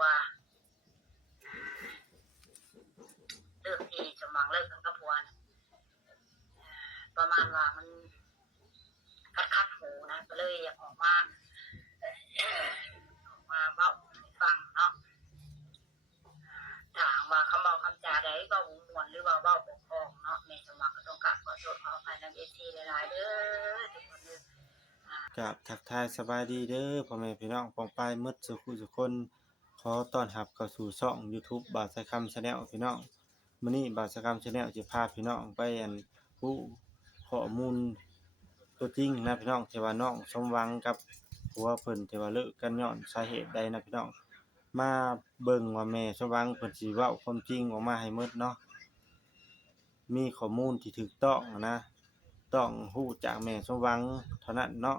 ว่าเรื่องที่สมหวังเลิกกันกับผัวนะประมาณว่ามันคัดหูนะก็เลยอยากออกมาเบ้าให้ฟังเนาะถามว่าคำเบาคำจาใดเบาหูมวนหรือว่าเบาปกครองเนาะในสมหวังก็ต้องกราบขอโทษขออภัยในเอทีหลายๆเด้อทุกคนเด้อกับทักทายสบายดีเด้อพ่อแม่พี่น้องปองปายหมดสุขุทุกคนขอต้อนรับเข้าสู่ช่อง YouTube บาสคัม Channel พี่น้องมื้อนี้บาสคัม Channel สิพาพี่น้องไปผู้ข้อมูลตัวจริงนะพี่น้องที่ว่าน้องสมหวังกับผัวเพิ่นที่ว่าเลิกกันย้อนสาเหตุใดนะพี่น้องมาเบิ่งว่าแม่สมหวังเพิ่นสิเว้าความจริงออกมาให้หมดเนาะมีข้อมูลที่ถูกต้องนะต้องรู้จากแม่สมหวังเท่านั้นเนาะ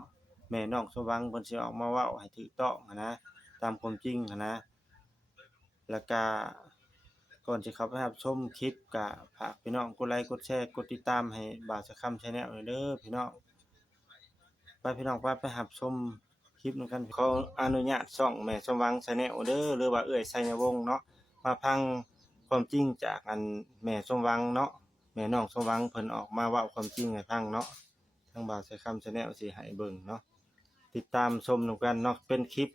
แม่น้องสมหวังเพิ่นสิออกมาเว้าให้ถูกต้องนะตามความจริงนะแล้วก็ก่อนสิเข้าไปรับชมคลิปก็ฝากพี่น้องกดไลค์กดแชร์กดติดตามให้บ่าวสะคำ Channel ด้วยเด้อพี่น้องไปพี่น้องไปรับชมคลิปนำกันขออนุญาตช่องแม่สมหวัง Channel เด้อหรือว่าเอื้อยไสยวงศ์เนาะมาฟังความจริงจากแม่สมหวังเนาะแม่น้องสมหวังเพิ่นออกมาเว้าความจริงให้ฟังเนาะทางบ่าวสะคำ Channel สิให้เบิ่งเนาะติดตามชมนำกันเนาะเป็นคลิป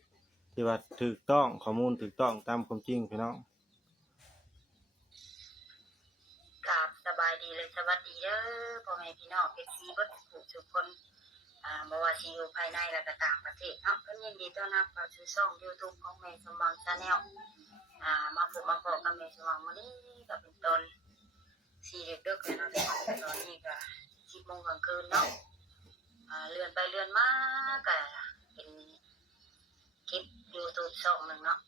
ที่ว่าถูกต้องข้อมูลถูกต้องตามความจริงพี่น้องครับสบายดีเลยสวัสดีเด้อพ่อแม่พี่น้องเอฟซีเบิดทุกคนบ่ว่าสิอยู่ภายในและก็ต่างประเทศเนาะก็ยินดีต้อนรับเข้าสู่ช่อง YouTube ของแม่สมหวัง Channel มาพบมาพบกับแม่สมหวังมื้อนี้ก็เป็นตอน4 ดึกๆแล้วเนาะตอนนี้ก็10 โมงกลางคืนเนาะเลื่อนไปเลื่อนมาก็เห็นคลิป YouTube ช่องนึงเนาะ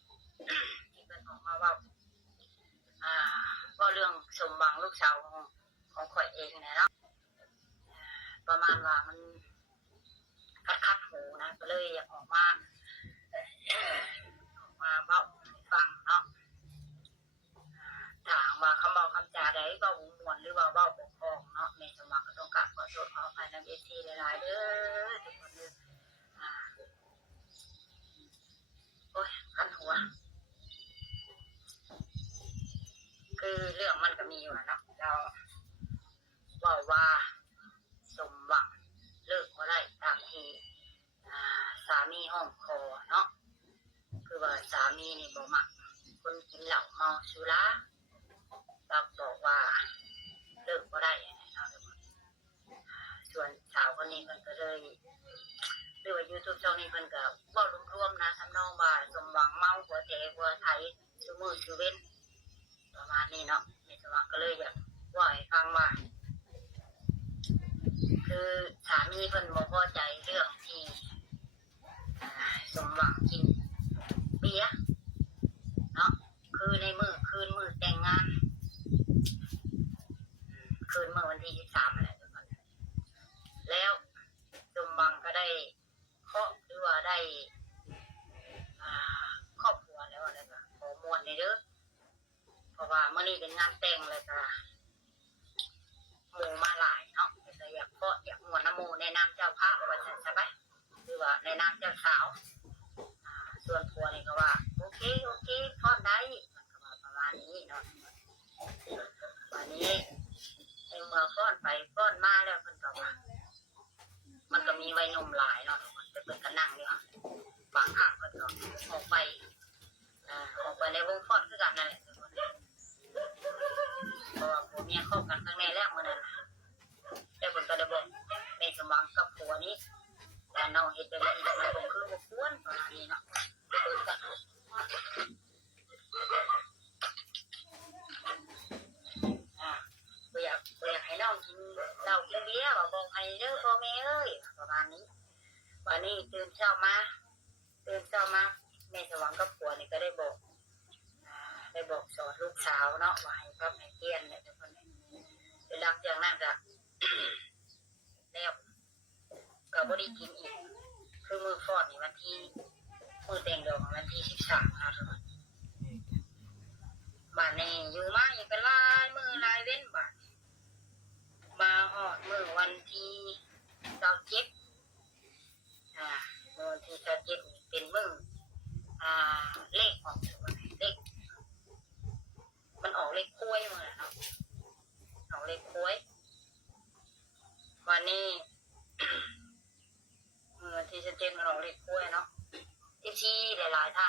ที่เพิ่นออกมาเว้าก็เรื่องสมหวังลูกสาวของข่อยเองนะเนาะประมาณว่ามันคัดหูนะก็เลยอยากออกมาเบ้าให้ฟังเนาะถามว่าคำเบาคำจาใดเบาหูมวนหรือว่าเบ้าปกครองเนาะในสมหวังก็ต้องกราบขอโทษขออภัยในเอทีหลายๆเด้อทุกคนเด้อโอ้ยคันหัวคือเรื่องมันก็มีอยู่เนาะเราว่าสมหวังเลิกบ่ได้ตามที่สามีห้องคอเนาะคือว่าสามีนี่บ่มักคนกินเหล้าเมาสุราเราบอกว่าเลิกบ่ได้เนาะส่วนสาวคนนี้เพิ่นก็เลยหรือว่า YouTube ช่องนี้เพิ่นก็เว้ารวมๆนะทำนองว่าสมหวังเมาหัวเตะหัวไถซุมื้อซุเว้นประมาณนี้เนาะแม่สมหวังก็เลยอยากว่าให้ฟังว่าคือสามีเพิ่นบ่พอใจเรื่องที่สมหวังกินเบียร์เนาะคือในคืนมื้อแต่งงานคืนมื้อวันที่13อะไรทุกคนแล้วสมหวังก็ได้เคาะหรือว่าได้ครอบครัวแล้วอะไรก็ขอมวลในเด้อเพราะว่ามื้อนี้เป็นงานแต่งเลยก็หมู่มาหลายเนาะก็อยากเคาะอยากมวลน้ำหมู่ในนามเจ้าภาพว่าซั่นซะไปหรือว่าในนามเจ้าสาวส่วนผัวนี่ก็ว่าโอเคทอดได้มันก็ว่าประมาณนี้เนาะวันนี้เมื่อฟ้อนไปฟ้อนมาแล้วเพิ่นก็ว่ามันก็มีวัยหนุ่มหลายเนาะแต่เพิ่นก็นั่งอยู่บางครั้งเพิ่นก็ออกไปในวงฟ้อนคือกันนั่นแหละเพราะว่าผัวเมียคบกันครั้งแรกมื้อนั้นแล้วเพิ่นก็ได้บอกแม่สมหวังกับผัวนี้แต่น้องเฮ็ดแบบนี้มันบ่คือบ่ควรประมาณนี้เนาะบ่อยากให้น้องกินเหล้ากินเบียร์บอกให้เด้อพ่อแม่เอ้ยประมาณนี้วันนี้ตื่นเช้ามาแม่สว่างกับผัวนี่ก็ได้บอกสอนลูกสาวเนาะว่าให้พับให้เพียนเนี่ยทุกคนหลังจากนั้นก็แล้วก็บ่ได้กินอีกคือมื้อฟ้อนนี่วันที่มื้อแต่งดอกวันที่13นะทุกคนบ้านนี้อยู่มาอีกก็หลายมื้อหลายเว้นบาดมาฮอดมื้อวันที่27มื้อวันที่27นี่เป็นมื้อเลขออก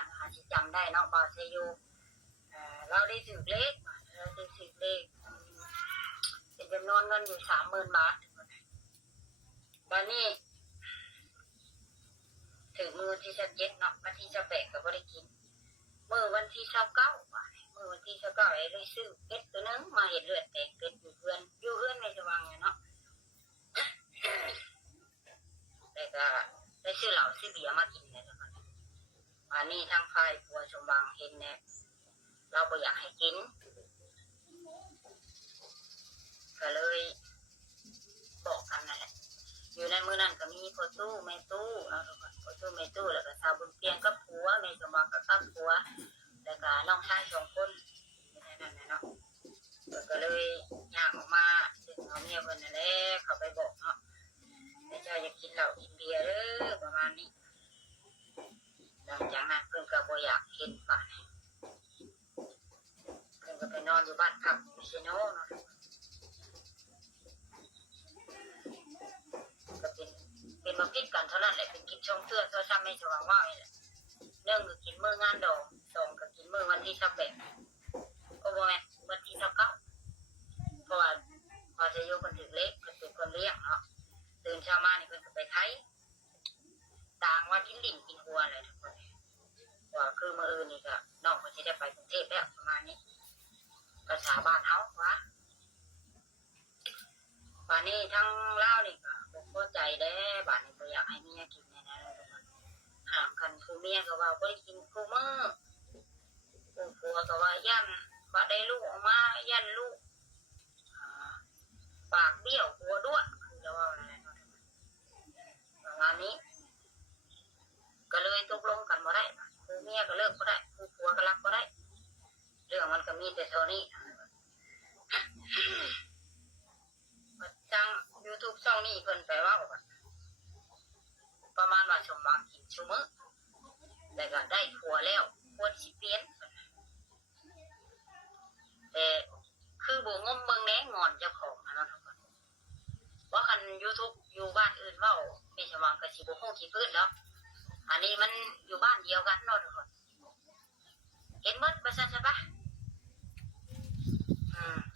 านหาสิจำได้เนาะบ่าวเซโยเราได้ถือเลขเราได้ถือเลขเป็นจำนวนเงินอยู่30,000 บาทวันนี้ถึงมือที่27เนาะวันที่28ก็บ่ได้กินมื้อวันที่29มื้อวันที่29ไอ้เลยซื้อเป็ดตัวนึงมาเฮ็ดเลือดแตกเป็ดอยู่เฮือนในสว่างเนาะแต่ก็ได้ซื้อเหล้าซื้อเบียร์มากินเนี่ยทุกคนวันนี้ทางฝ่ายผัวสมหวังเห็นแน่เราบ่อยากให้กินก็เลยบอกกันนั่นแหละอยู่ในมื้อนั้นก็มีพ่อตู้แม่ตู้เนาะทุกคนพ่อตู้แม่ตู้แล้วก็สาวบุญเพียงกับผัวแม่สมหวังกับผัวแล้วก็น้องชาย2คนอยู่ในนั้นน่ะเนาะก็เลยย่างออกมาดึงเอาเมียเพิ่นนั่นแหละเข้าไปบอกเนาะเจ้าอยากกินเหล้ากินเบียร์เด้อประมาณนี้หลังจากนั้นเพิ่นก็บ่อยากกินป่ะเพิ่นก็ไปนอนอยู่บ้านพักซิโนเนาะก็เป็นมาพิดกันเท่านั้นแหละเป็นกินชงเสื้อซ้ำไม่สว่างว่านี่แหละ1ก็กินมื้องานดอง2ก็กินมื้อวันที่28โอ้บ่แม่นวันที่29เพราะว่าพอจะอยู่เพิ่นถึงเล็กเพิ่นเป็นคนเลี้ยงเนาะตื่นเช้ามานี่เพิ่นก็ไปไถต่างว่ากินลิ้นกินหัวเลยทุกคนว่าคือมื้ออื่นนี่ก็น้องเพิ่นสิได้ไปกรุงเทพแล้วประมาณนี้ภาษาบ้านเฮาว่าป่านนี้ทั้งลาวนี่ก็บ่พอใจเด้บ้านนี้บ่อยากให้เมียกินแน่ๆทุกคนห้ามกันผู้เมียก็ว่าบ่ได้กินคู่มื้อผู้ผัวก็ว่ายันบ่ได้ลูกออกมายันลูกปากเบี้ยวหัวด้วนคือจะว่าอะไรเนาะประมาณนี้ก็เลยตกลงกันบ่ได้ผู้เมียก็เลิกบ่ได้ผู้ผัวก็รักบ่ได้เรื่องมันก็มีแต่เท่านี้จัง YouTube ช่องนี้เพิ่นไปเว้าประมาณว่าสมหวังกินซุมื้อแต่ก็ได้ผัวแล้วควรสิเปลี่ยนแต่คือบ่งมเบิ่งแหน่งอนเจ้าของเนาะทุกคนว่าคัน YouTube อยู่บ้านอื่นเว้ามีสมหวังก็สิบ่ฮู้ที่พื้นเนาะอันนี้มันอยู่บ้านเดียวกันเนาะทุกคนเห็นหมดว่าซั่นซะปะ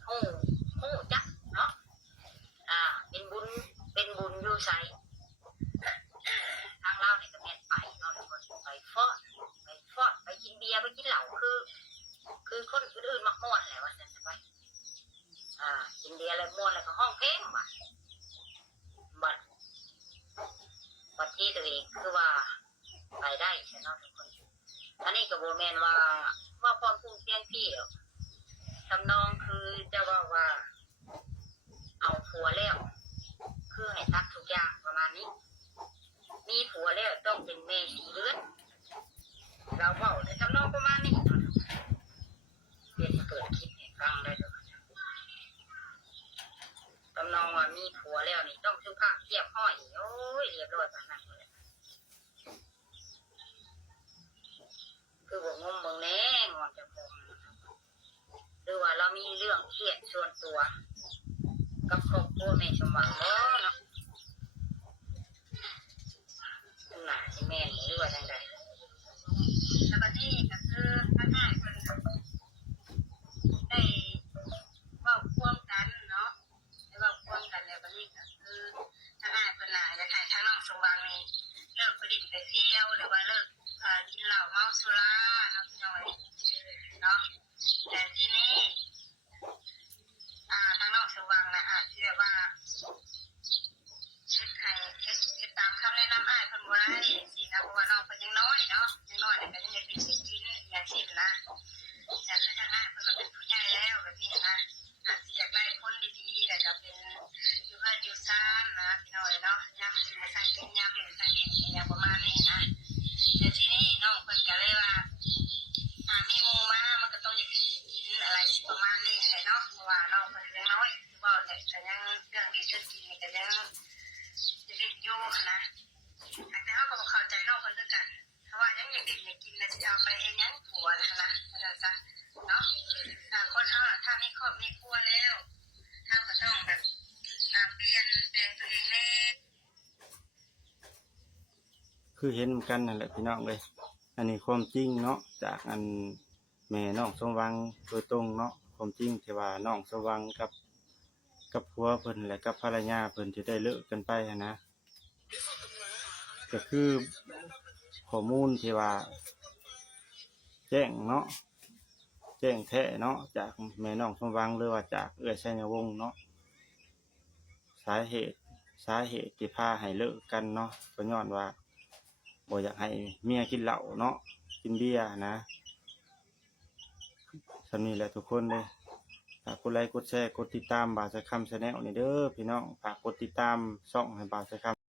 ฮู้จักเนาะเป็นบุญอยู่ไสทางลาวนี่ก็แม่นไปเนาะทุกคนไปฟอดไปกินเบียร์ไปกินเหล้าคือคนอื่นๆมักม่วนแหละว่าซั่นซะไปกินเบียร์แล้วม่วนแล้วก็ห้องเพลงว่ะบัดที่ตัวเองคือว่าไปได้ใช่เนาะทุกคนอันนี้ก็บ่แม่นว่าความภูมิเพียงพี่ทำนองคือจะว่าเอาผัวแล้วคือให้ตัดทุกอย่างประมาณนี้มีผัวแล้วต้องเป็นแม่สีเลือดเราเว้าในทำนองประมาณนี้เดี๋ยวจะเปิดคลิปให้ฟังได้ทุกคนทำนองว่ามีผัวแล้วนี่ต้องสุภาพเรียบร้อยโอ้ยเรียบร้อยปานนั้นเลยคือบ่งมเบิ่งแน่งอนเจ้าของหรือว่าเรามีเรื่องเครียดส่วนตัวกับครอบครัวแม่สมหวังบ่เนาะน่าสิแม่นหรือว่าจังได๋แล้วบัดนี้ก็คือถ้าให้เพิ่นได้เว้าควมกันเนาะได้เว้าควมกันแล้วบัดนี้ก็คือถ้าให้เพิ่นน่ะอยากให้ทางน้องสมหวังนี่เลิกไปดิ้นไปเที่ยวหรือว่าเลิกกินเหล้าเมาสุราเนาะพี่น้อยเนาะแต่ทีนี้ทางนอกสว่างนะที่แบบว่าเช็ดให้เฮ็ดตามคำแนะนำอ้ายเพิ่นบ่ได้สินะเพราะว่าน้องเพิ่นยังน้อยเนาะยังน้อยแต่ก็ยังอยากกินอย่างที่นะแต่คือทางอ้ายเพิ่นก็เป็นผู้ใหญ่แล้วแบบนี้นะสิอยากได้คนดีๆแล้วก็เป็นอยู่เพื่อนอยู่ซ่านนะพี่น้อยเนาะยามสิมาใส่เป็นยามเล่นใส่เล่นอย่างประมาณนี้นะแต่ทีนี้น้องเพิ่นก็เลยว่ามีหมู่มามันก็ต้องอยากกินอะไรประมาณนี้แหละเนาะเพราะว่าน้องเพิ่นยังน้อยว่าเนี่ยก็ยังเรื่องที่ชุดกินนี่ก็ยังอยู่นะแต่เขาก็บอกเข้าใจน้องคนด้วยกันเพราะว่ายังอยากกินนะจะเอาไปเองยังผัวนะเข้าใจเนาะคนเขาถ้ามีครอบมีครัวแล้วเขาก็ต้องแบบเปลี่ยนแปลงตัวเองแน่ คือเห็นกันนั่นแหละพี่น้องเลย อันนี้ความจริงเนาะจากอันแม่น้องสมหวังโดยตรงเนาะความจริงที่ว่าน้องสมหวังกับผัวเพิ่นและกับภรรยาเพิ่นที่ได้เลิกกันไปหั้นนะก็คือข้อมูลที่ว่าแจ้งเนาะแจ้งแท้เนาะจากแม่น้องสมหวังหรือว่าจากเอื้อยชัยวงศ์เนาะสาเหตุที่พาให้เลิกกันเนาะก็ย้อนว่าบ่อยากให้เมียกินเหล้าเนาะกินเบียร์นะสำนี้แหละทุกคนเลยฝากกดไลค์กดแชร์กดติดตามบ่าวสะคำ Channel นี่เด้อพี่น้องฝากกดติดตามช่องให้บ่าวสะคำ